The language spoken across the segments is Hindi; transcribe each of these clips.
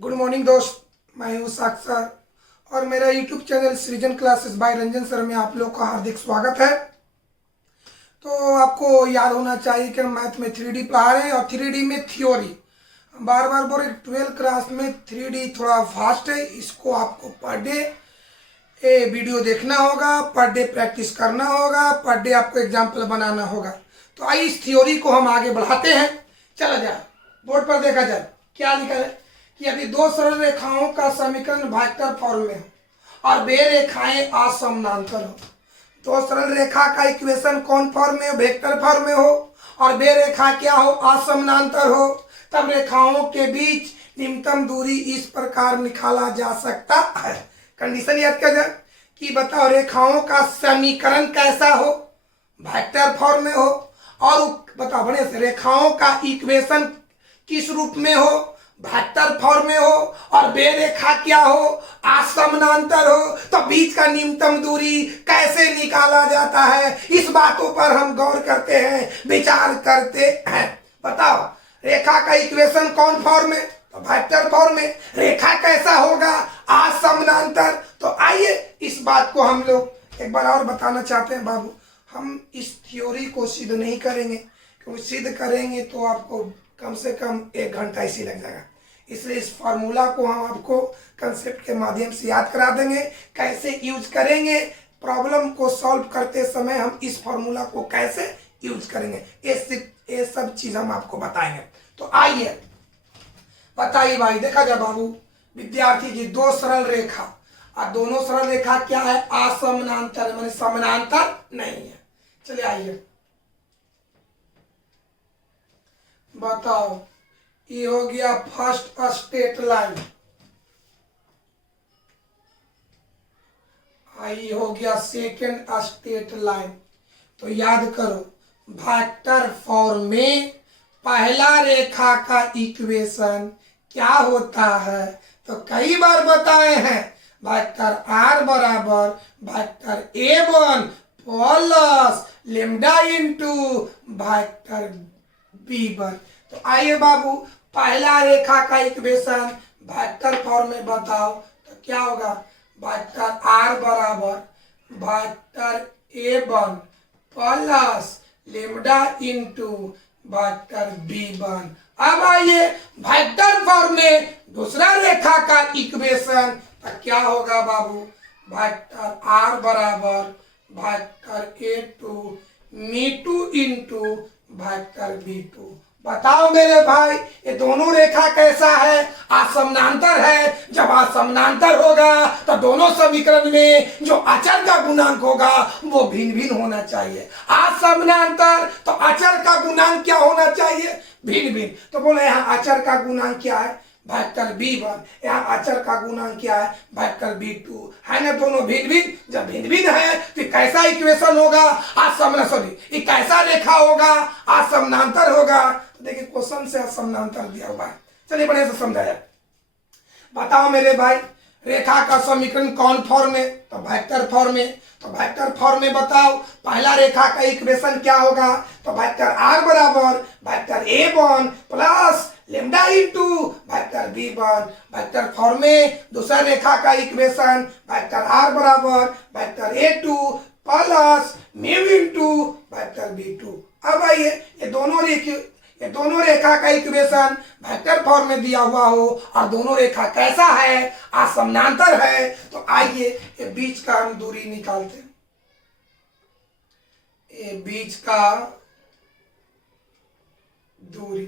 गुड मॉर्निंग दोस्त, मैं हूँ साक्षर और मेरा यूट्यूब चैनल सृजन क्लासेस बाय रंजन सर में आप लोग का हार्दिक स्वागत है। तो आपको याद होना चाहिए कि हम मैथ में 3D पढ़ा रहे हैं और 3D में थ्योरी। बार बार बोल रहे 12th क्लास में 3D थोड़ा फास्ट है, इसको आपको पर डे वीडियो देखना होगा, पर डे प्रैक्टिस करना होगा, पर डे आपको एग्जाम्पल बनाना होगा। तो आइए इस थ्योरी को हम आगे बढ़ाते हैं। चला जाए बोर्ड पर देखा जाए क्या लिखा है कि यदि दो सरल रेखाओं का समीकरण वेक्टर फॉर्म में हो और वे रेखाएं असमानांतर हो। दो सरल रेखा का इक्वेशन कौन फॉर्म में हो? वेक्टर फॉर्म में हो और वे रेखा क्या हो? असमानांतर हो। तब रेखाओं के बीच न्यूनतम दूरी इस प्रकार निकाला जा सकता है। कंडीशन याद कर जाए कि बताओ रेखाओं का समीकरण कैसा हो? वेक्टर फॉर्म में हो। और बताओ बढ़िया से रेखाओं का इक्वेशन किस रूप में हो? वेक्टर फॉर्म में हो। और वे रेखा क्या हो? असमानांतर हो। तो बीच का न्यूनतम दूरी कैसे निकाला जाता है, इस बातों पर हम गौर करते हैं, विचार करते हैं। बताओ रेखा का इक्वेशन कौन फॉर्म में? तो वेक्टर फॉर्म में। रेखा कैसा होगा? असमानांतर। तो आइए इस बात को हम लोग एक बार और बताना चाहते हैं बाबू। हम इस थ्योरी को सिद्ध नहीं करेंगे, क्योंकि सिद्ध करेंगे तो आपको कम से कम 1 घंटा इसी लग जाएगा। इसलिए इस फार्मूला को हम आपको कंसेप्ट के माध्यम से याद करा देंगे, कैसे यूज करेंगे, प्रॉब्लम को सॉल्व करते समय हम इस फार्मूला को कैसे यूज करेंगे, ये सब चीज हम आपको बताएंगे। तो आइए बताइए भाई, देखा जाए बाबू विद्यार्थी जी, दो सरल रेखा और दोनों सरल रेखा क्या है? असमानांतर, माने समानांतर नहीं है। चलिए आइए बताओ, ये हो गया फर्स्ट स्ट्रेट लाइन, ये हो गया सेकेंड स्ट्रेट लाइन। तो याद करो वेक्टर फॉर्म में पहला रेखा का इक्वेशन क्या होता है? तो कई बार बताए हैं, वेक्टर आर बराबर vector A1 plus lambda into vector B1। तो आइए बाबू पहला रेखा का इक्वेशन वेक्टर फॉर्म में बताओ तो क्या होगा? वेक्टर आर बराबर vector A1 plus lambda into vector B1। अब आइए वेक्टर फॉर्म में दूसरा रेखा का इक्वेशन तो क्या होगा बाबू? वेक्टर आर बराबर वेक्टर A2 मी2 इंटू वेक्टर B2। बताओ मेरे भाई ये दोनों रेखा कैसा है? असमानांतर है। जब असमानांतर होगा तो दोनों समीकरण में जो अचर का गुणांक होगा वो भिन्न भिन्न होना चाहिए। असमानांतर तो अचर का गुणांक क्या होना चाहिए? भिन्न भिन्न। तो बोले यहाँ अचर का गुणांक क्या है? Vector B1। यहाँ अचर का गुणांक क्या है? वेक्टर B2 है ना, दोनों भिन्न भिन्न। जब भिन्न भिन्न है तो कैसा इक्वेशन होगा? ये कैसा रेखा होगा? असमानांतर होगा। तो देखिए क्वेश्चन से असमानांतर दिया हुआ है। चलिए बढ़िया से समझाया। बताओ मेरे भाई रेखा का समीकरण कौन फॉर्म में? तो वेक्टर फॉर्म में। तो वेक्टर फॉर्म में बताओ पहला रेखा का इक्वेशन क्या होगा? तो वेक्टर आर बराबर vector A1 plus lambda into vector B1। Vector form में दूसरा रेखा का इक्वेशन वेक्टर आर बराबर vector A2 plus mu into vector B2। अब आइए ये दोनों रेखा का इक्वेशन वेक्टर फॉर्म में दिया हुआ हो और दोनों रेखा कैसा है? असमानांतर है। तो आइए ये बीच का हम दूरी निकालते हैं। ये बीच का दूरी,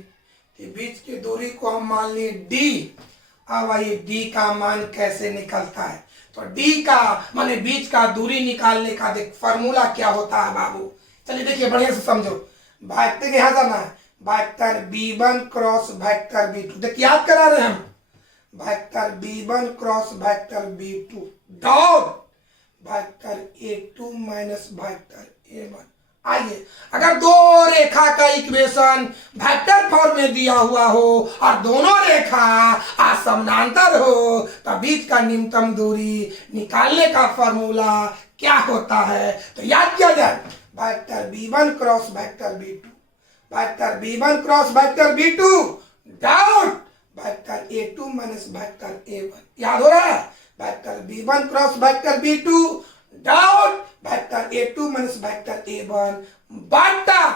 ये बीच की दूरी को हम मान लिए D। अब आइए D का मान कैसे निकलता है? तो D का माने बीच का दूरी निकालने का देख फार्मूला क्या होता है बाबू। चलिए देखिए बढ़िया से समझो। वेक्टर यहाँ जाना है, vector B1 cross vector B2। देखिए याद करा रहे हम, vector B1 cross vector B2 dot vector A2 minus vector A1। आइए अगर दो रेखा का इक्वेशन वेक्टर फॉर्म में दिया हुआ हो और दोनों रेखा असमानांतर हो तो बीच का न्यूनतम दूरी निकालने का फॉर्मूला क्या होता है? तो याद किया जाए vector B1 cross vector B2, vector B1 cross vector B2 dot vector A2 minus vector A1। याद हो रहा है? Vector B1 cross vector B2 dot vector A2 minus vector A1 बटा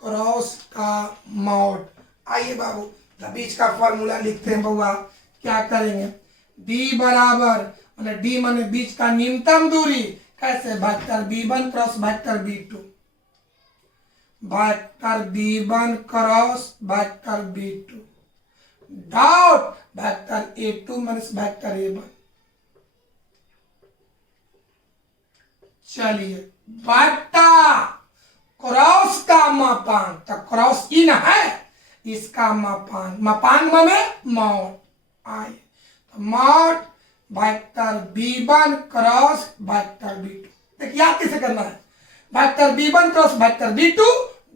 क्रॉस का मॉड। आइए बाबू बीच का फॉर्मूला लिखते हैं बउआ। क्या करेंगे? D बराबर मतलब D माने बीच का न्यूनतम दूरी। कैसे? Vector B1 cross vector B2 vector B1 cross vector B2 dot vector A2 minus vector A1। चलिए बटा क्रॉस का मापांक, तो क्रॉस इन है, इसका मापांक, मापांक माने मॉड। आए तो mod vector B1 cross vector B2। देखिए याद कैसे करना है? Vector B1 cross vector B2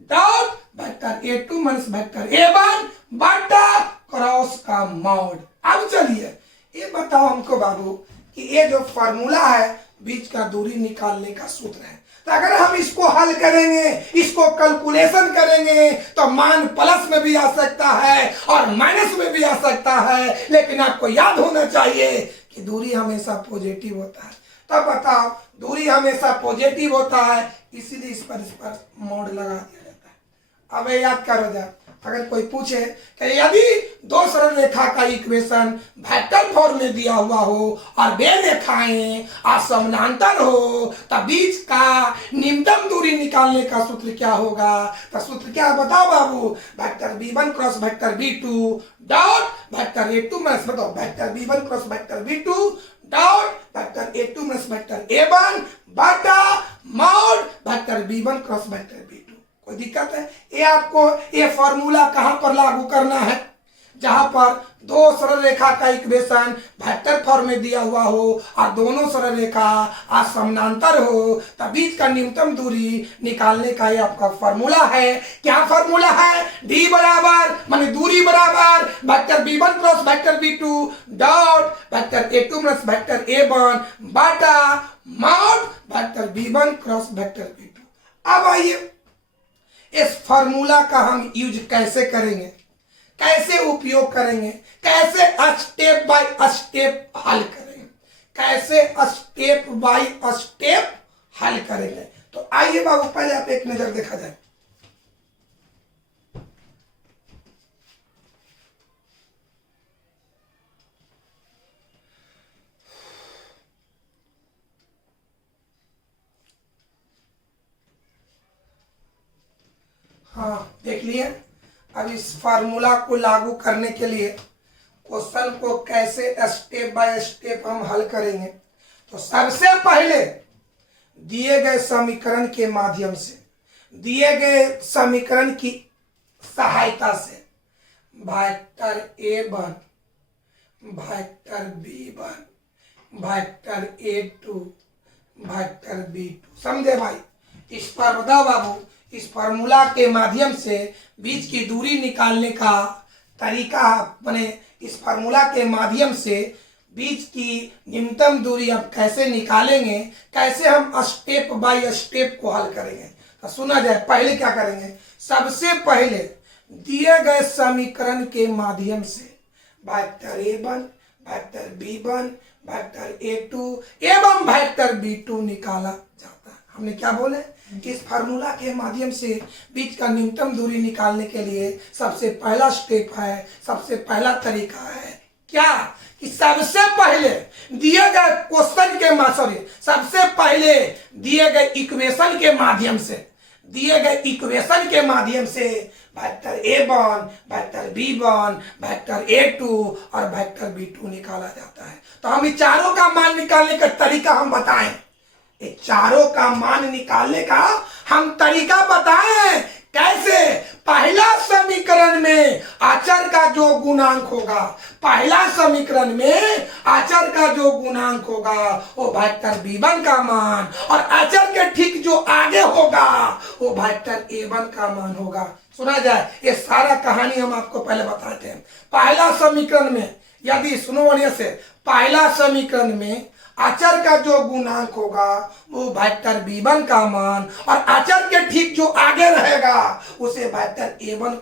dot vector A2 minus vector A1 बटा क्रॉस का मॉड। अब चलिए ये बताओ हमको बाबू कि ये जो फॉर्मूला है बीच का दूरी निकालने का सूत्र है, तो अगर हम इसको हल करेंगे, इसको कैलकुलेशन करेंगे तो मान प्लस में भी आ सकता है और माइनस में भी आ सकता है, लेकिन आपको याद होना चाहिए कि दूरी हमेशा पॉजिटिव होता है। तब बताओ दूरी हमेशा पॉजिटिव होता है, इसीलिए इस पर मोड लगा दिया जाता है। अब याद करो जरा, अगर कोई पूछे कि यदि दो सरल रेखा का इक्वेशन वेक्टर फॉर्म में दिया हुआ हो और वे रेखाएं असमानांतर हो तो बीच का न्यूनतम दूरी निकालने का सूत्र क्या होगा? तो सूत्र क्या बताओ बाबू? Vector B1 cross vector B2 dot vector A2 minus बताओ vector B1 cross vector B2 dot vector A2 minus vector A1 बटा mod vector B1 cross vector B2। कोई दिक्कत है? ये आपको ये फॉर्मूला कहां पर लागू करना है? जहां पर दो सरल रेखा का इक्वेशन वेक्टर फॉर्म में दिया हुआ हो और दोनों सरल रेखा असमानांतर हो तो बीच का न्यूनतम दूरी निकालने का ये आपका फॉर्मूला है। क्या फॉर्मूला है? D बराबर माने दूरी बराबर vector B1 cross vector B2 dot vector A2 plus vector A1 बटा mod vector B1 cross vector B2। अब आइए इस फॉर्मूला का हम यूज कैसे करेंगे, कैसे उपयोग करेंगे, कैसे स्टेप बाय स्टेप हल करेंगे, कैसे स्टेप बाय स्टेप हल करेंगे। तो आइए बाबू पहले आप एक नजर देखा जाए। हाँ देख लिए। अब इस फार्मूला को लागू करने के लिए क्वेश्चन को कैसे स्टेप बाय स्टेप हम हल करेंगे। तो सबसे पहले दिए गए समीकरण के माध्यम से, दिए गए समीकरण की सहायता से vector A1 vector B1 vector A2 vector B2 समझे भाई? इस पर बताओ बाबू, इस फार्मूला के माध्यम से बीच की दूरी निकालने का तरीका बने, इस फार्मूला के माध्यम से बीच की न्यूनतम दूरी अब कैसे निकालेंगे, कैसे हम स्टेप बाय स्टेप को हल करेंगे। तो सुना जाए, पहले क्या करेंगे? सबसे पहले दिए गए समीकरण के माध्यम से vector A1 vector B1 vector A2 एवं वेक्टर B2 निकाला जाता है। हमने क्या बोले? इस फार्मूला के माध्यम से बीच का न्यूनतम दूरी निकालने के लिए सबसे पहला स्टेप है, सबसे पहला तरीका है क्या कि सबसे पहले दिए गए क्वेश्चन के सबसे पहले दिए गए इक्वेशन के माध्यम से, दिए गए इक्वेशन के माध्यम से vector A1 vector B1 vector A2 और वेक्टर B2 निकाला जाता है। तो हम इन चारों का मान निकालने का तरीका हम बताएं, ये चारों का मान निकालने का हम तरीका बताएं। कैसे? पहला समीकरण में आचर का जो गुणांक होगा, पहला समीकरण में आचर का जो गुणांक होगा वो वेक्टर B1 का मान, और आचर के ठीक जो आगे होगा वो वेक्टर A1 का मान होगा। सुना जाए, ये सारा कहानी हम आपको पहले बताते हैं। पहला समीकरण में यदि सुनो बढ़िया से, पहला समीकरण में आचर का जो गुणांक होगा वो वेक्टर B1 का मान, और आचर के ठीक जो आगे रहेगा उसे वेक्टर A1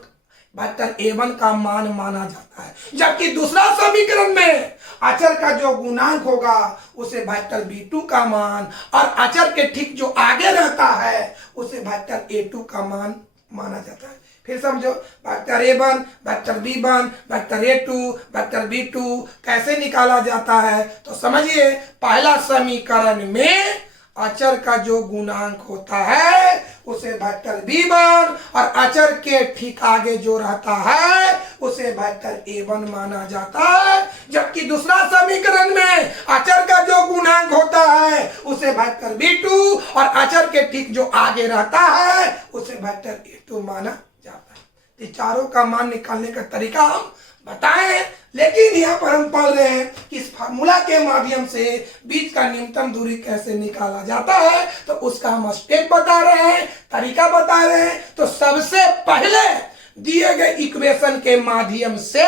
वेक्टर A1 का मान माना जाता है, जबकि दूसरा समीकरण में अचर का जो गुणांक होगा उसे वेक्टर B2 का मान, और अचर के ठीक जो आगे रहता है उसे वेक्टर A2 का मान माना जाता है। फिर समझो, vector A1, vector B1, vector A2, vector B2 कैसे निकाला जाता है। तो समझिए, पहला समीकरण में अचर का जो गुणांक होता है उसे वेक्टर B1, और अचर के ठीक आगे जो रहता है उसे वेक्टर A1 माना जाता है, जबकि दूसरा समीकरण में अचर का जो गुणांक होता है उसे वेक्टर B2, और अचर के ठीक जो आगे रहता है उसे वेक्टर A2 माना जाता है। तो चारों का मान निकालने का तरीका हम बताएं, लेकिन यहाँ पर हम पढ़ रहे हैं कि इस फार्मूला के माध्यम से बीच का न्यूनतम दूरी कैसे निकाला जाता है, तो उसका हम स्टेप बता रहे हैं, तरीका बता रहे हैं। तो सबसे पहले दिए गए इक्वेशन के माध्यम से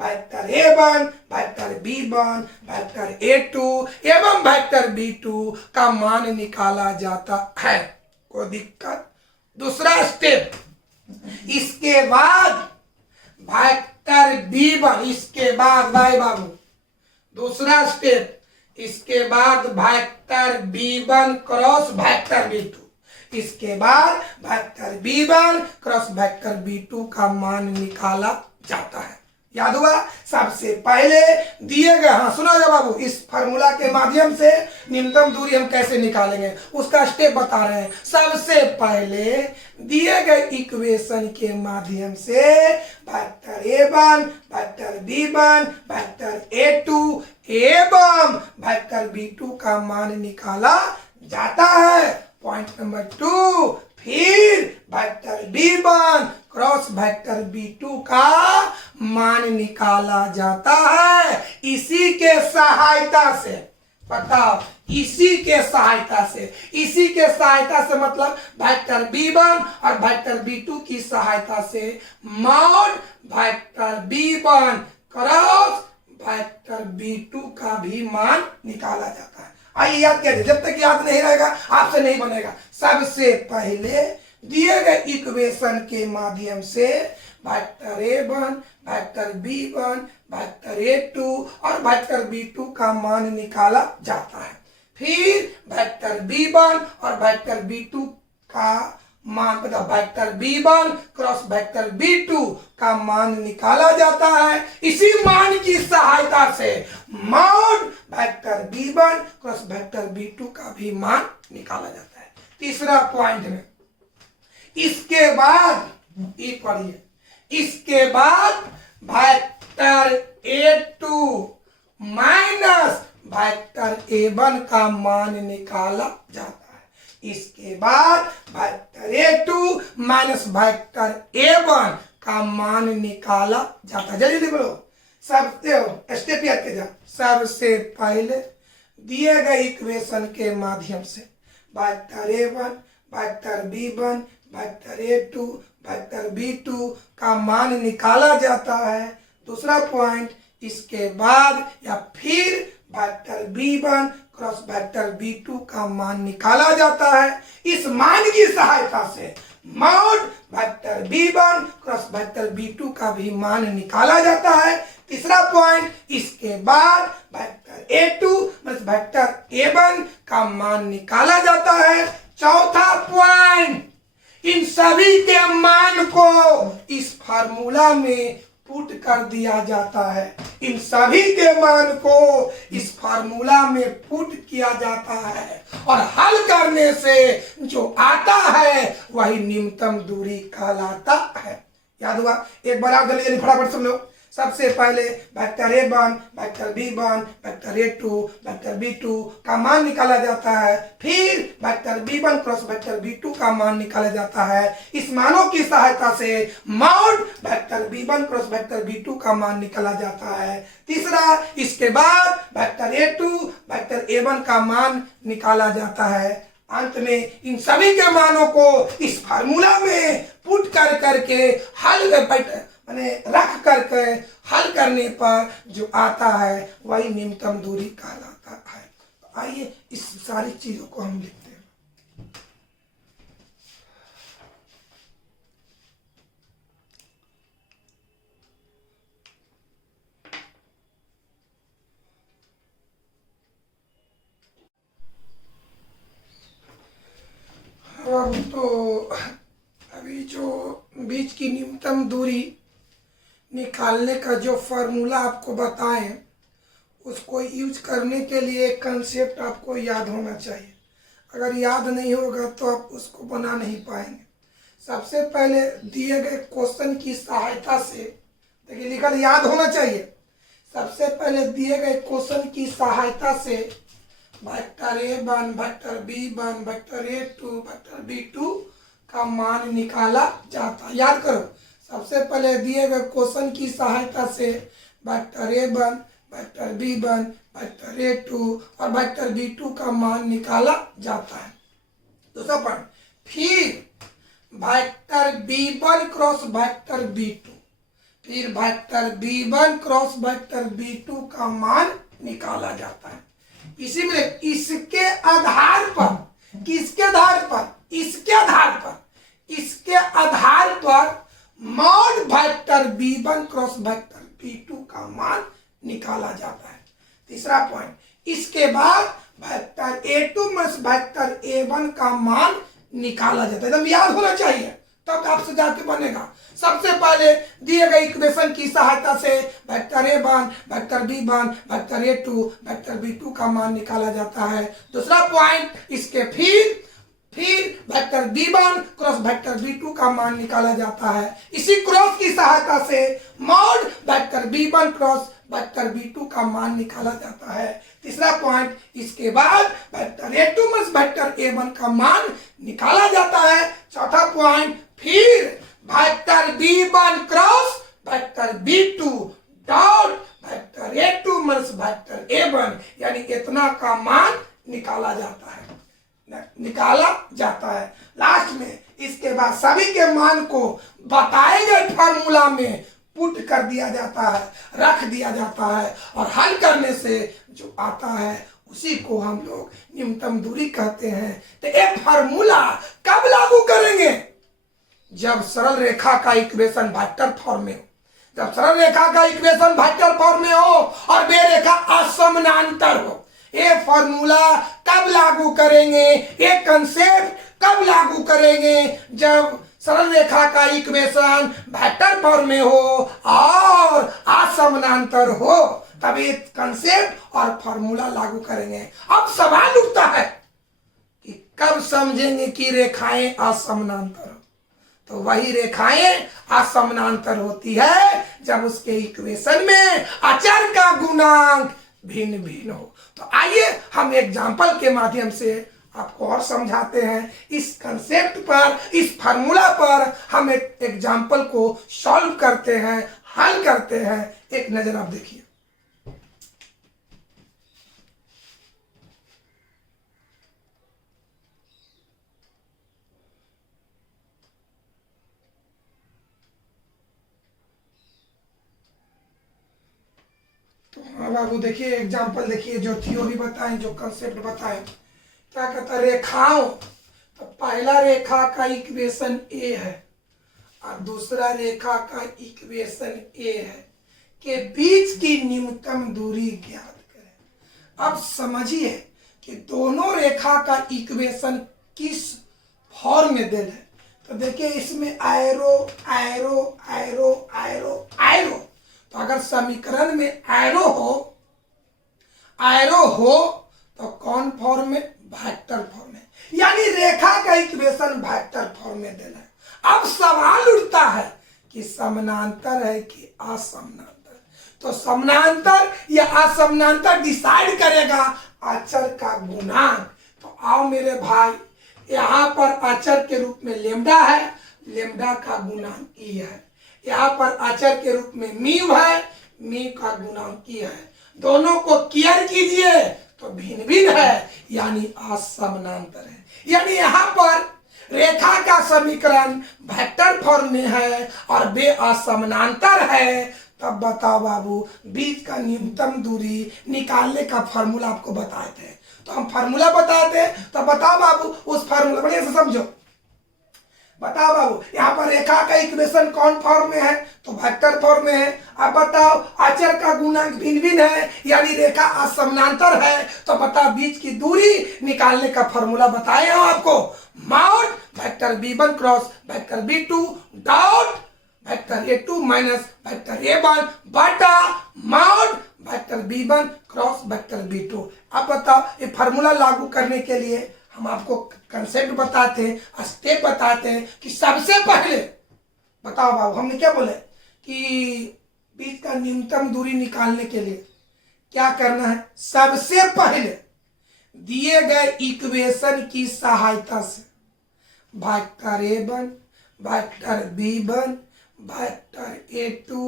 vector A1, vector B1, vector A2 एवं वेक्टर B2 का मान निकाला जाता है। कोई दिक्कत? दूसरा स्टेप, इसके बाद वेक्टर B1, इसके बाद भाई बाबू दूसरा स्टेप, इसके बाद vector B1 cross vector B2, इसके बाद vector B1 cross vector B2 का मान निकाला जाता है। याद हुआ? सबसे पहले दिए गए, हाँ सुनो जा बाबू, इस फार्मूला के माध्यम से न्यूनतम दूरी हम कैसे निकालेंगे उसका स्टेप बता रहे हैं। सबसे पहले दिए गए इक्वेशन के माध्यम से vector A1, vector B1, vector A2 एवं वेक्टर B2 का मान निकाला जाता है। पॉइंट नंबर 2, फिर vector B1 cross vector B2 का मान निकाला जाता है। इसी के सहायता से, बताओ, इसी के सहायता से मतलब वेक्टर B1 और वेक्टर B2 की सहायता से mod vector B1 cross vector B2 का भी मान निकाला जाता है। आइए याद कीजिए, जब तक याद नहीं रहेगा आपसे नहीं बनेगा। सबसे पहले दिए गए इक्वेशन के माध्यम से vector A1, vector B1, vector A2 और वेक्टर B2 का मान निकाला जाता है। फिर वेक्टर B1 और वेक्टर B2 का मान, मतलब vector B1 cross vector B2 का मान निकाला जाता है। इसी मान की सहायता से mod vector B1 cross vector B2 का भी मान निकाला जाता है। तीसरा पॉइंट में, इसके बाद ये पढ़िए, इसके बाद vector A2 minus vector A1 का मान निकाला जाता है। इसके बाद vector A2 minus vector A1 का मान निकाला जाता है। जल्दी बोलो, सबसे स्टेप याद कीजिए। सबसे पहले दिए गए इक्वेशन के माध्यम से vector A1, vector B1, vector A2, vector B2 का मान निकाला जाता है। दूसरा पॉइंट, इसके बाद या फिर vector B1 cross vector B2 का मान निकाला जाता है। इस मान की सहायता से mod vector B1 cross vector B2 का भी मान निकाला जाता है। तीसरा पॉइंट, इसके बाद vector A2 plus vector A1 का मान निकाला जाता है। चौथा पॉइंट, इन सभी के मान को इस फार्मूला में पुट कर दिया जाता है। इन सभी के मान को इस फार्मूला में पुट किया जाता है और हल करने से जो आता है वही न्यूनतम दूरी कहलाता है। याद हुआ? एक बार आप जल्दी फटाफट सुन लो। सबसे पहले vector A1, vector B1, vector A2, vector B2 का मान निकाला जाता है। फिर vector B1 cross vector B2 का मान निकाला जाता है। इस मानों की सहायता से mod vector B1 cross vector B2 का मान निकाला जाता है। तीसरा, इसके बाद वेक्टर A2, वेक्टर A1 का मान निकाला जाता है। अंत में इन सभी के मानों को इस फार्मूला में पुट कर करके हल रख करके हल करने पर जो आता है वही न्यूनतम दूरी कहलाता है। तो आइए इस सारी चीजों को हम लिखते हैं। बाबू, तो अभी जो बीच की न्यूनतम दूरी निकालने का जो फार्मूला आपको बताएं, उसको यूज करने के लिए एक कंसेप्ट आपको याद होना चाहिए। अगर याद नहीं होगा तो आप उसको बना नहीं पाएंगे। सबसे पहले दिए गए क्वेश्चन की सहायता से, देखिए लिखा याद होना चाहिए, सबसे पहले दिए गए क्वेश्चन की सहायता से vector A1, vector B1, vector A2, vector B2 का मान निकाला जाता है। याद करो, सबसे पहले दिए गए क्वेश्चन की सहायता से vector A1, vector B1, vector A2 और वेक्टर B2 का मान निकाला जाता है। दूसरा पॉइंट, फिर vector B1 cross vector B2, फिर vector B1 cross vector B2 का मान निकाला जाता है। इसी में इसके आधार पर, किसके आधार पर, इसके आधार पर, इसके आधार पर mod vector B1 cross vector B2 का मान निकाला जाता है। तीसरा पॉइंट, इसके बाद vector A2 minus vector A1 का मान निकाला जाता है। एकदम याद होना चाहिए, तब आपसे जाके बनेगा। सबसे पहले दिए गए इक्वेशन की सहायता से vector A1, vector B1, vector A2, vector B2 का मान निकाला जाता है। दूसरा पॉइंट, इसके फिर vector B1 cross vector B2 का मान निकाला जाता है। इसी क्रॉस की सहायता से mod vector B1 cross vector B2 का मान निकाला जाता है। तीसरा पॉइंट, इसके बाद vector A2 minus vector A1 का मान निकाला जाता है। चौथा पॉइंट, फिर vector B1 cross vector B2 dot vector A2 minus vector A1, यानी इतना का मान निकाला जाता है, लास्ट में इसके बाद सभी के मान को बताए गए फार्मूला में पुट कर दिया जाता है, रख दिया जाता है, और हल करने से जो आता है उसी को हम लोग न्यूनतम दूरी कहते हैं। तो एक फार्मूला कब लागू करेंगे? जब सरल रेखा का इक्वेशन वेक्टर फॉर्म में हो। जब सरल रेखा का इक्वेशन वेक्टर फॉर्म में हो और वे रेखा असमानांतर हो। ये फॉर्मूला कब लागू करेंगे, ये कंसेप्ट कब लागू करेंगे? जब सरल रेखा का इक्वेशन वेक्टर फॉर्म में हो और असमानांतर हो, तभी कंसेप्ट और फॉर्मूला लागू करेंगे। अब सवाल उठता है कि कब समझेंगे कि रेखाएं असमानांतर हो? तो वही रेखाएं असमानांतर होती है जब उसके इक्वेशन में अचर का गुणांक भिन्न भिन्न हो। तो आइए हम एग्जाम्पल के माध्यम से आपको और समझाते हैं। इस कंसेप्ट पर, इस फार्मूला पर हम एक एग्जाम्पल को सॉल्व करते हैं, हल करते हैं। एक नजर आप देखिए। तो हाँ बाबू, देखिए एग्जाम्पल देखिए, जो थ्योरी बताएं, जो कंसेप्ट बताएं। क्या कहता है? रेखाओं, तो पहला रेखा का इक्वेशन A है और दूसरा रेखा का इक्वेशन A है, के बीच की न्यूनतम दूरी ज्ञात करें। अब समझिए कि दोनों रेखा का इक्वेशन किस फॉर्म में दिया है। तो देखिए इसमें arrow arrow arrow arrow arrow, तो अगर समीकरण में एरो हो तो कौन फॉर्म में? वेक्टर फॉर्म में, यानी रेखा का इक्वेशन वेक्टर फॉर्म में देना है। अब सवाल उठता है कि समानांतर है कि असमानांतर। तो समानांतर या असमानांतर डिसाइड करेगा अचर का गुणांक। तो आओ मेरे भाई, यहाँ पर अचर के रूप में लेम्डा है, लेम्डा का गुणांक ई है। यहाँ पर अचर के रूप में म्यू है, म्यू का गुणांक ई है। दोनों को क्लियर कीजिए तो भिन्न भिन्न है, यानी असमानांतर है। यानी यहाँ पर रेखा का समीकरण वेक्टर फॉर्म में है और वे असमानांतर है। तब बताओ बाबू, बीच का न्यूनतम दूरी निकालने का फार्मूला आपको बताए थे। तो हम फार्मूला बताते, तो बताओ बाबू उस फार्मूला, बढ़िया से समझो। बताओ बाबू, यहाँ पर रेखा का इक्वेशन कौन फॉर्म में है? तो वेक्टर फॉर्म में है। अब बताओ अचर का गुणांक भिन्न भिन्न है, यानी रेखा असमानांतर है, तो बताओ बीच की दूरी निकालने का फॉर्मूला बताए हम आपको। Mod vector b1 cross vector b2 dot vector a2 minus vector a1 बटा mod vector b1 cross vector b2। अब बताओ ये फॉर्मूला लागू करने के लिए हम आपको कंसेप्ट बताते हैं, स्टेप बताते हैं कि सबसे पहले बताओ बाबू, हमने क्या बोले कि बीच का न्यूनतम दूरी निकालने के लिए क्या करना है? सबसे पहले दिए गए इक्वेशन की सहायता से vector a1 vector b1 vector a2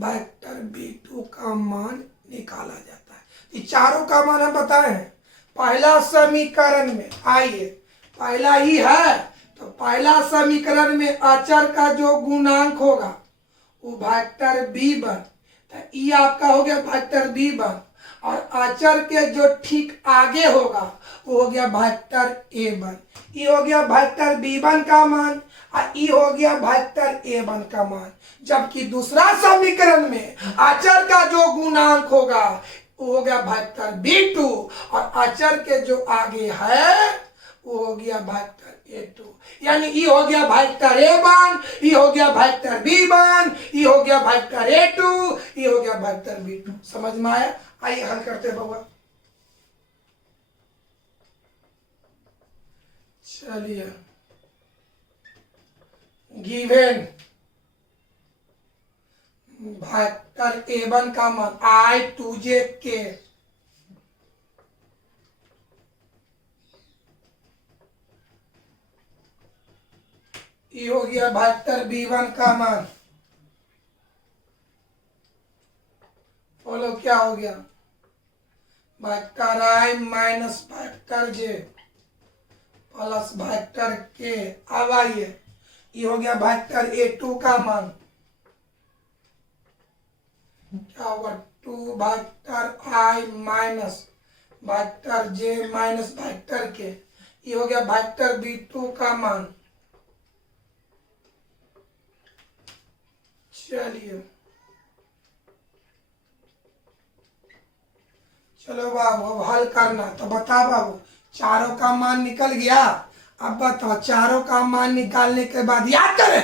vector b2 का मान निकाला जाता है। ये चारों का मान हम बताए हैं पहला समीकरण में। आइए, पहला ही है तो पहला समीकरण में अचर का जो गुणांक होगा वो वेक्टर b1, तो ये आपका हो गया वेक्टर b1, और अचर के जो ठीक आगे होगा वो हो गया वेक्टर a1। ये हो गया वेक्टर b1 का मान और ये हो गया वेक्टर a1 का मान। जबकि दूसरा समीकरण में अचर का जो गुणांक होगा वो हो गया वेक्टर b2, और अचर के जो आगे है वो हो गया वेक्टर a2, यानी ये हो गया वेक्टर a1, ये हो गया वेक्टर b1, ये हो गया वेक्टर a2, ये हो गया वेक्टर b2। समझ में आया? आइए हल करते हैं बाबा। चलिए, गिवन वेक्टर a1 का मान i2j k, ये हो गया वेक्टर b1 का मान। बोलो क्या हो गया? Vector i minus vector j plus vector k। अब आइए, ये हो गया वेक्टर a2 का मान। क्या होगा? 2 vector i minus vector j minus vector k, ये हो गया वेक्टर b2 का मान। चलिए, चलो बाबू अब हल करना। तो बता बाबू, चारों का मान निकल गया। अब बताओ चारों का मान निकालने के बाद याद करें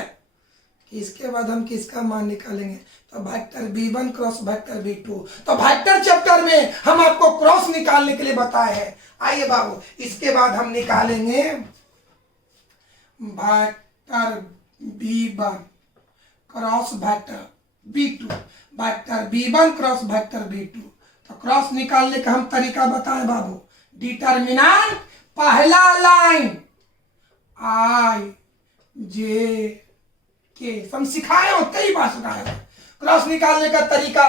कि इसके बाद हम किसका मान निकालेंगे? तो vector b1 cross vector b2। तो वेक्टर चैप्टर में हम आपको क्रॉस निकालने के लिए बताए हैं। आइए बाबू, इसके बाद हम निकालेंगे vector b1 cross vector b2, vector b1 cross vector b2। तो क्रॉस निकालने का हम तरीका बताएं बाबू। डिटर्मिनेंट पहला लाइन i j k, हम सिखाए हो, कई बार सिखाए हो। क्रॉस निकालने का तरीका,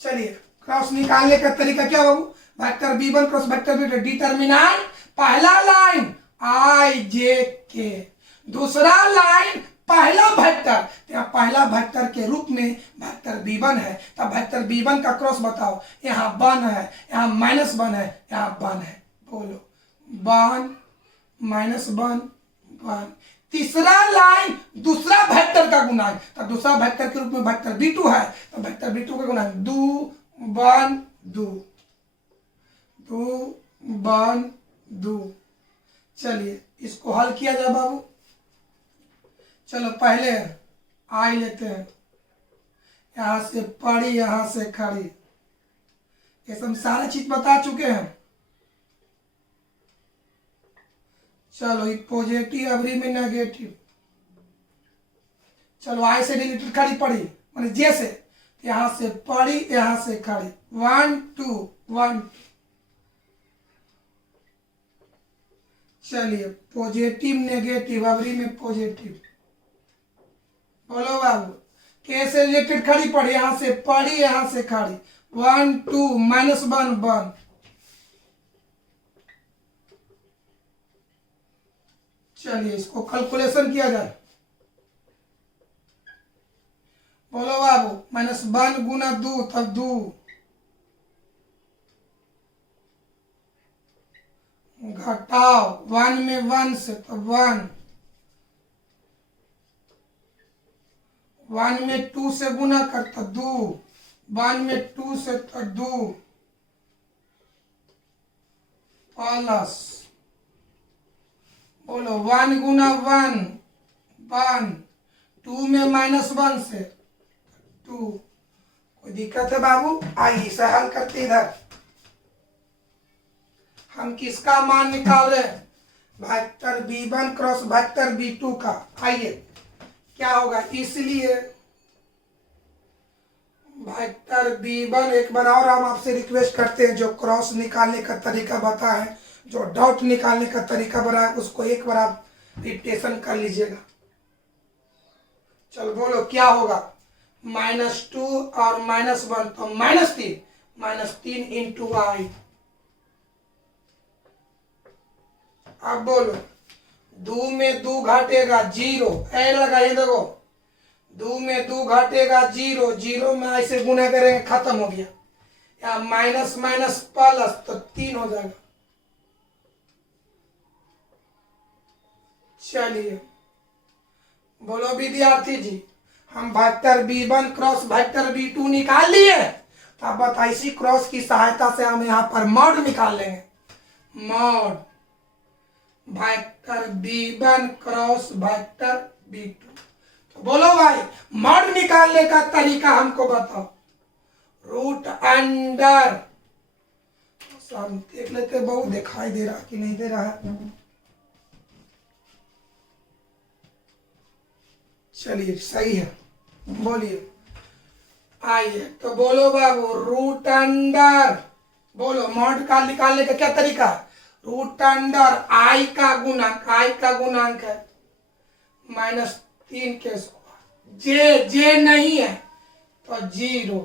चलिए क्रॉस निकालने का तरीका क्या बाबू? Vector b1 cross vector b2, determinant पहला लाइन i j k, दूसरा लाइन पहला वेक्टर, यहाँ पहला वेक्टर के रूप में वेक्टर b1 है, तब वेक्टर b1 का क्रॉस बताओ। यहाँ 1 है, यहाँ -1 है, यहाँ 1 है। बोलो 1 -1 1। तीसरा लाइन दूसरा वेक्टर का गुणांक, तो दूसरा वेक्टर के रूप में वेक्टर b2 है, तो वेक्टर b2 का गुणांक 2 1 2 2 1 2। चलिए इसको हल किया जाए बाबू। चलो पहले आई लेते हैं, यहां से पढ़ी यहां से खड़ी, ये सब सारा चीज बता चुके हैं। चलो ये पॉजिटिव अवरी में नेगेटिव, चलो आई से डिलीटेड खड़ी पड़ी माने जे से, यहां से पड़ी यहां से खड़ी 1 2 1। चलिए पॉजिटिव नेगेटिव अवरी में पॉजिटिव। बोलो बाबू, के से रिलेटेड खड़ी पड़ी, यहां से पड़ी यहां से खड़ी 1 2 -1 1। चलिए इसको कैलकुलेशन किया जाए। बोलो बाबू, -1 गुना 2 तब 2 घटाओ 1 में 1 से तो 1, 1 में 2 से गुना कर तो 2, 1 में 2 से तो 2 प्लस बोलो 1 गुना 1 1, 2 में -1 से 2। कोई दिक्कत है बाबू? आइए इसे हल करते इधर। हम किसका मान निकाल रहे हैं? Vector b1 cross vector b2 का। आइए क्या होगा, इसलिए वेक्टर b1 एक बार और हम आपसे रिक्वेस्ट करते हैं, जो क्रॉस निकालने का तरीका बताए, जो डॉट निकालने का तरीका बताया, उसको एक बार आप रिपीटेशन कर लीजिएगा। चल बोलो क्या होगा? -2 और -1 तो -3 इंटू आई। अब बोलो 2 में 2 घटेगा 0, ऐ लगा ये देखो, 2 में 2 घटेगा 0, 0 में ऐसे गुना करेंगे खत्म हो गया, या माइनस माइनस प्लस तो 3 हो जाएगा। चलिए बोलो विद्यार्थी जी, हम vector b1 cross vector b2 निकाल लिए, तो अब बताइए इसी क्रॉस की सहायता से हम यहाँ पर मॉड निकाल लेंगे। Mod vector b1 cross vector b2। तो बोलो भाई मॉड निकालने का तरीका हमको बताओ। रूट अंडर, हम देख लेते बहु दिखाई दे रहा कि नहीं दे रहा है। चलिए सही है, बोलिए। आइए तो बोलो बाबू, रूट अंडर, बोलो मॉड का निकालने का क्या तरीका? रूट अंडर आई का गुणांक है -3 के स्क्वायर, जे नहीं है तो 0,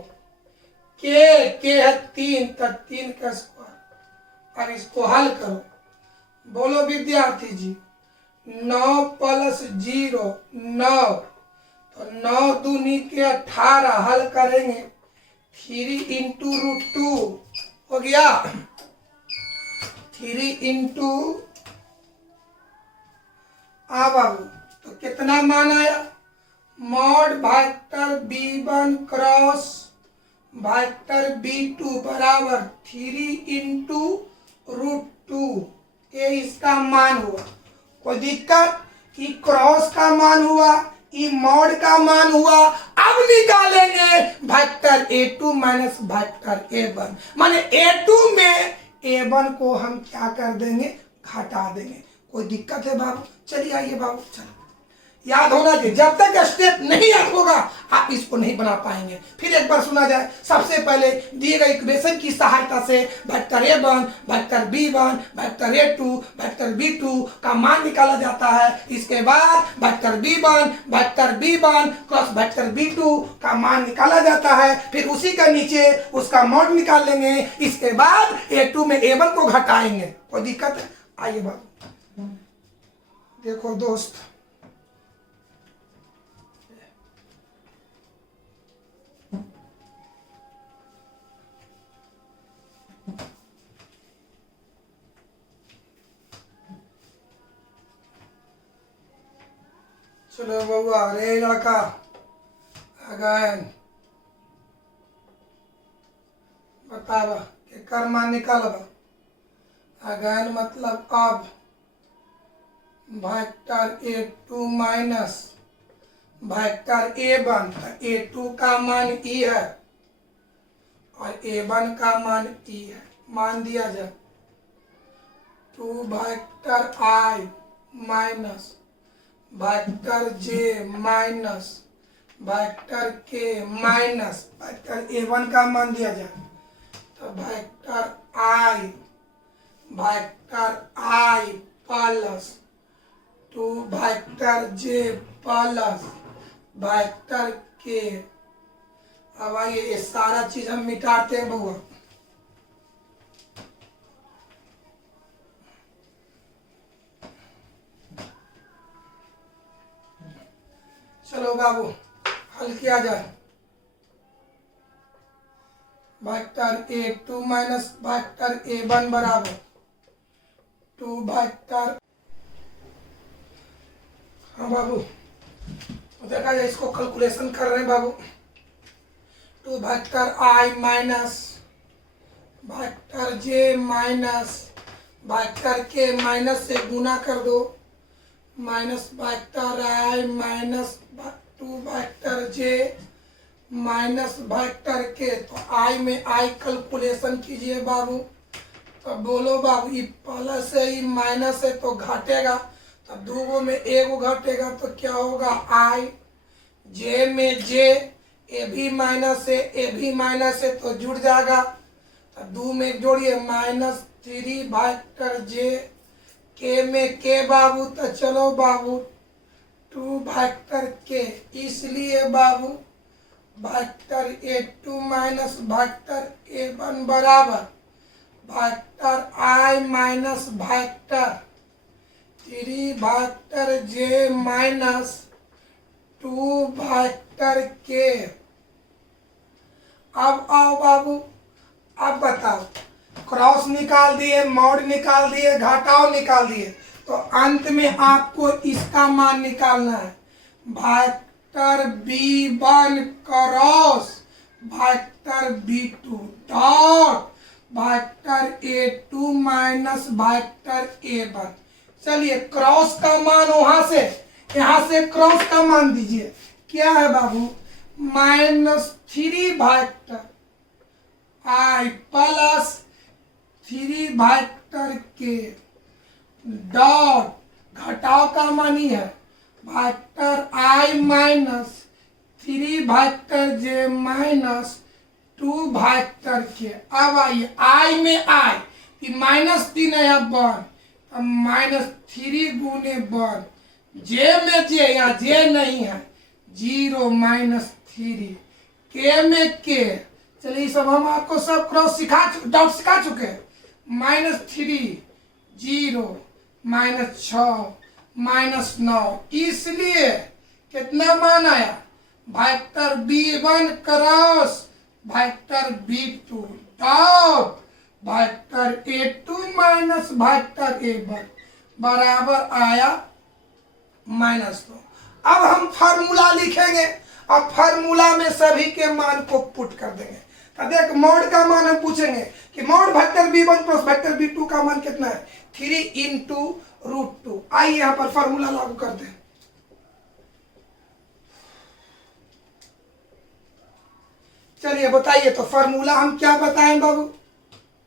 के है 3 तो 3 का स्क्वायर। अब इसको हल करो। बोलो विद्यार्थी जी, 9 प्लस 0 9, तो 9 दूनी के 18, हल करेंगे 3 इंटू √2 हो गया, 3 इंटू बाबू तो कितना मान आया? Mod vector b1 cross vector b2 बराबर 3 इंटू √2, ये इसका मान हुआ। कोई दिक्कत? कि क्रॉस का मान हुआ, ई मॉड का मान हुआ। अब निकालेंगे vector a2 minus vector a1, माने a2 में a1 को हम क्या कर देंगे? घटा देंगे। कोई दिक्कत है बाबू? चलिए आइए बाबू, चलो याद होना चाहिए, जब तक स्टेप नहीं याद होगा आप इसको नहीं बना पाएंगे। फिर एक बार सुना जाए। सबसे पहले दिए गए इक्वेशन की सहायता से vector a1 vector b1 vector a2 vector b2 का मान निकाला जाता है। इसके बाद vector b1 cross vector b2 का मान निकाला जाता है। फिर उसी का नीचे उसका मॉड निकाल लेंगे। इसके बाद a2 में a1 को घटाएंगे। कोई दिक्कत है? आइए बाबू देखो दोस्त, चलो बउआ रे लड़का अगैन बतावा के कर मान निकालबा। अगैन मतलब अब vector a2 minus vector a1, a2 का मान ई है और a1 का मान ई है, मान दिया जाए। 2 vector i minus vector j minus vector k minus vector a1 का मान दिया जाए, तो vector i plus 2 vector j plus vector k। अब आइए ये सारा चीज हम मिटाते हैं बउआ। चलो बाबू हल किया जाए। Vector a2 minus vector a1 बराबर टू वेक्टर, हाँ बाबू तो देखा जाए, इसको कैलकुलेशन कर रहे हैं बाबू। Two vector I minus vector J minus vector K minus से गुना कर दो, minus vector I minus two vector J minus vector K. तो आई में आई कैलकुलेशन कीजिए बाबू। तो बोलो बाबू, ये प्लस है ये माइनस है तो घटेगा, तो दो में एगो घटेगा तो क्या होगा आई। जे में जे ए भी माइनस है ए भी माइनस है तो जुड़ जाएगा, तो दो में जोड़िए माइनस थ्री वेक्टर जे। के में के बाबू, तो चलो बाबू टू वेक्टर के, इसलिए बाबू vector A two minus vector A one बराबर vector I minus vector three vector J minus two vector K. अब आओ बाबू, अब बताओ, क्रॉस निकाल दिए, मॉड निकाल दिए, घटाव निकाल दिए, तो अंत में आपको इसका मान निकालना है। Vector B one cross vector B two dot vector A two minus vector A one. चलिए क्रॉस का मान वहां से, यहां से क्रॉस का मान दीजिए, क्या है बाबू, माइनस थ्री वेक्टर आई प्लस थ्री वेक्टर के डॉट घटाव का मान ही है vector I minus three vector J minus two vector K. अब आइए आई में आई माइनस तीन है अब वन, अब माइनस थ्री गुने वन, जे में जे यहाँ जे नहीं है जीरो माइनस थ्री, के में के। चलिए सब हम आपको सब क्रॉस डॉट सिखा चुके हैं। माइनस थ्री जीरो माइनस छ माइनस नौ, इसलिए कितना मान आया vector B one cross vector B two dot vector A two minus vector A one बराबर आया माइनस दो। अब हम फार्मूला लिखेंगे, अब फार्मूला में सभी के मान को पुट कर देंगे। तो देख मॉड का मान हम पूछेंगे कि mod vector B one plus vector B two का मान कितना है, थ्री इंटू रूट टू। आइए यहां पर फार्मूला लागू करते हैं। चलिए बताइए, तो फार्मूला हम क्या बताएं बाबू,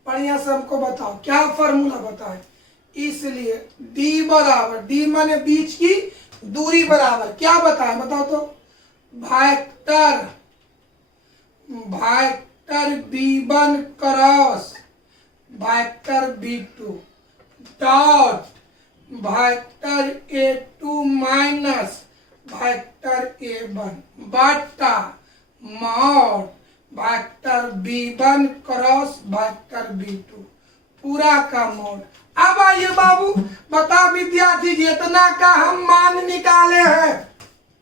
बढ़िया से हमको बताओ क्या फार्मूला बताएं। इसलिए d बराबर, d माने बीच की दूरी बराबर क्या बताएं, बताओ तो, vector vector b1 cross vector b2 dot vector a2 minus vector a1 बटा mod vector b1 cross vector b2 पूरा का मॉड। अब आइए बाबू बता विद्यार्थी जी, इतना का हम मान निकाले हैं,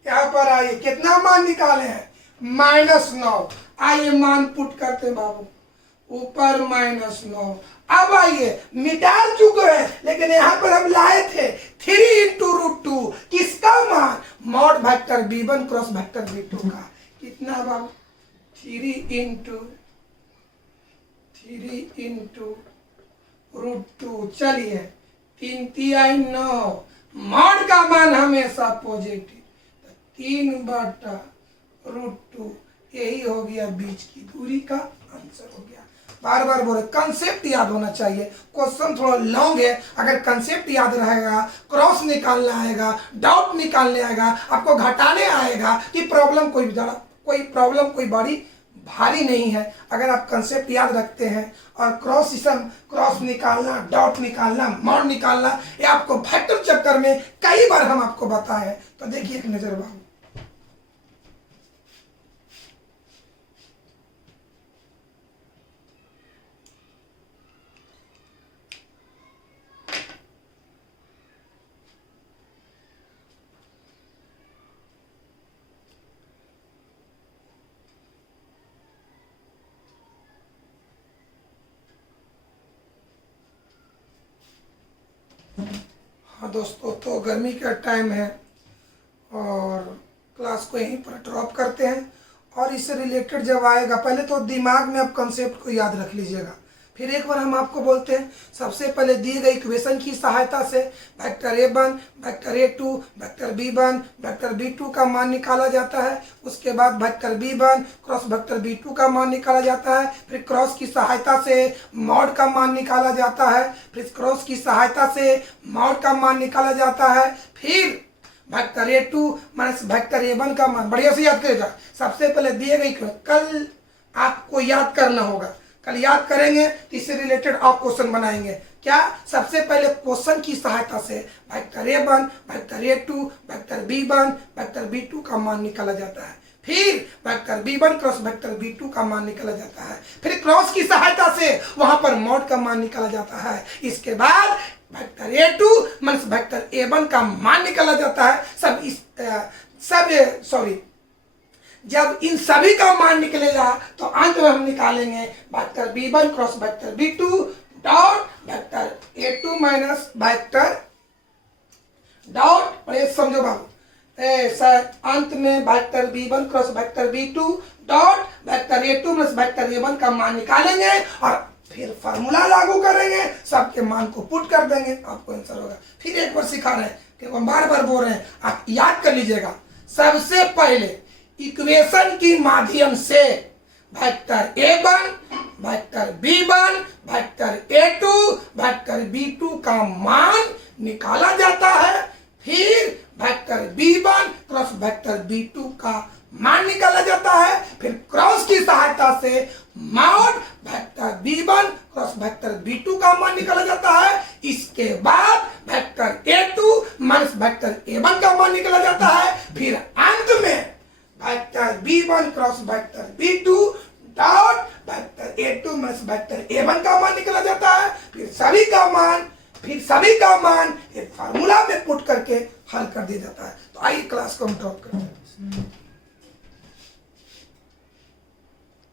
यहाँ पर आइए कितना मान निकाले हैं, माइनस नौ। आइए मान पुट करते हैं बाबू, ऊपर माइनस नौ। अब आइए मिटाल चुके हैं, लेकिन यहाँ पर हम लाए थे थ्री इंटू रूट टू, किसका मान, mod vector B one cross vector B two का। कितना बाबू, थ्री इंटू रूट टू। चलिए तीन तिहाई नौ, मॉड का मान हमेशा पॉजिटिव, तो तीन बटा रूट टू, यही हो गया बीच की दूरी का आंसर हो गया। बार बार बोले कंसेप्ट याद होना चाहिए, क्वेश्चन थोड़ा लॉन्ग है, अगर कंसेप्ट याद रहेगा, क्रॉस निकालना आएगा, डॉट निकालने आएगा, आपको घटाने आएगा कि प्रॉब्लम कोई बड़ी भारी नहीं है। अगर आप कंसेप्ट याद रखते हैं और क्रॉस निकालना, डॉट निकालना, मॉड निकालना, ये आपको वेक्टर चैप्टर में कई बार हम आपको बताए हैं। तो देखिए एक नजर बाबू, हाँ दोस्तों, तो गर्मी का टाइम है और क्लास को यहीं पर ड्रॉप करते हैं। और इससे रिलेटेड जब आएगा, पहले तो दिमाग में आप कंसेप्ट को याद रख लीजिएगा, फिर एक बार हम आपको बोलते हैं। सबसे पहले दिए गए इक्वेशन की सहायता से vector a1, vector a2, vector b1, vector b2 का मान निकाला जाता है। उसके बाद vector b1 cross vector b2 का मान निकाला जाता है। फिर क्रॉस की सहायता से मॉड का मान निकाला जाता है। फिर क्रॉस की सहायता से मॉड का मान निकाला जाता है। फिर vector a2 minus vector a1 का मान, बढ़िया से याद करेगा। सबसे पहले दिए गए, कल आपको याद करना होगा, कल याद करेंगे तो इससे रिलेटेड आप क्वेश्चन बनाएंगे। क्या? सबसे पहले क्वेश्चन की सहायता से vector a1, vector a2, vector b1, vector b2 का मान निकाला जाता है। फिर vector b1 cross vector b2 का मान निकाला जाता है। फिर क्रॉस की सहायता से वहां पर मॉड का मान निकाला जाता है। इसके बाद vector a2 minus vector a1 का मान निकाला जाता है। जब इन सभी का मान निकलेगा तो अंत में हम निकालेंगे vector b1 cross vector b2 dot vector a2 minus vector dot, और ये समझो बाबू, अंत में vector b1 cross vector b2 dot vector a2 minus vector a1 का मान निकालेंगे और फिर फार्मूला लागू करेंगे, सबके मान को पुट कर देंगे, आपको आंसर होगा। फिर एक बार सिखा रहे हैं कि हम बार बार बोल रहे हैं, आप याद कर लीजिएगा। सबसे पहले इक्वेशन के माध्यम से vector a1, vector b1, vector a2, vector b2 का मान निकाला जाता है। फिर vector b1 cross vector b2 का मान निकाला जाता है। फिर क्रॉस की सहायता से mod vector b1 cross vector b2 का मान निकाला जाता है। इसके बाद vector a2 minus vector a1 का मान निकाला जाता है। फिर अंत में vector b1 cross vector b2 dot vector a2 minus vector a1 का मान निकाला जाता है। फिर सभी का मान एक फार्मूला में पुट करके हल कर दिया जाता है। तो आइए क्लास को हम ड्रॉप करते हैं।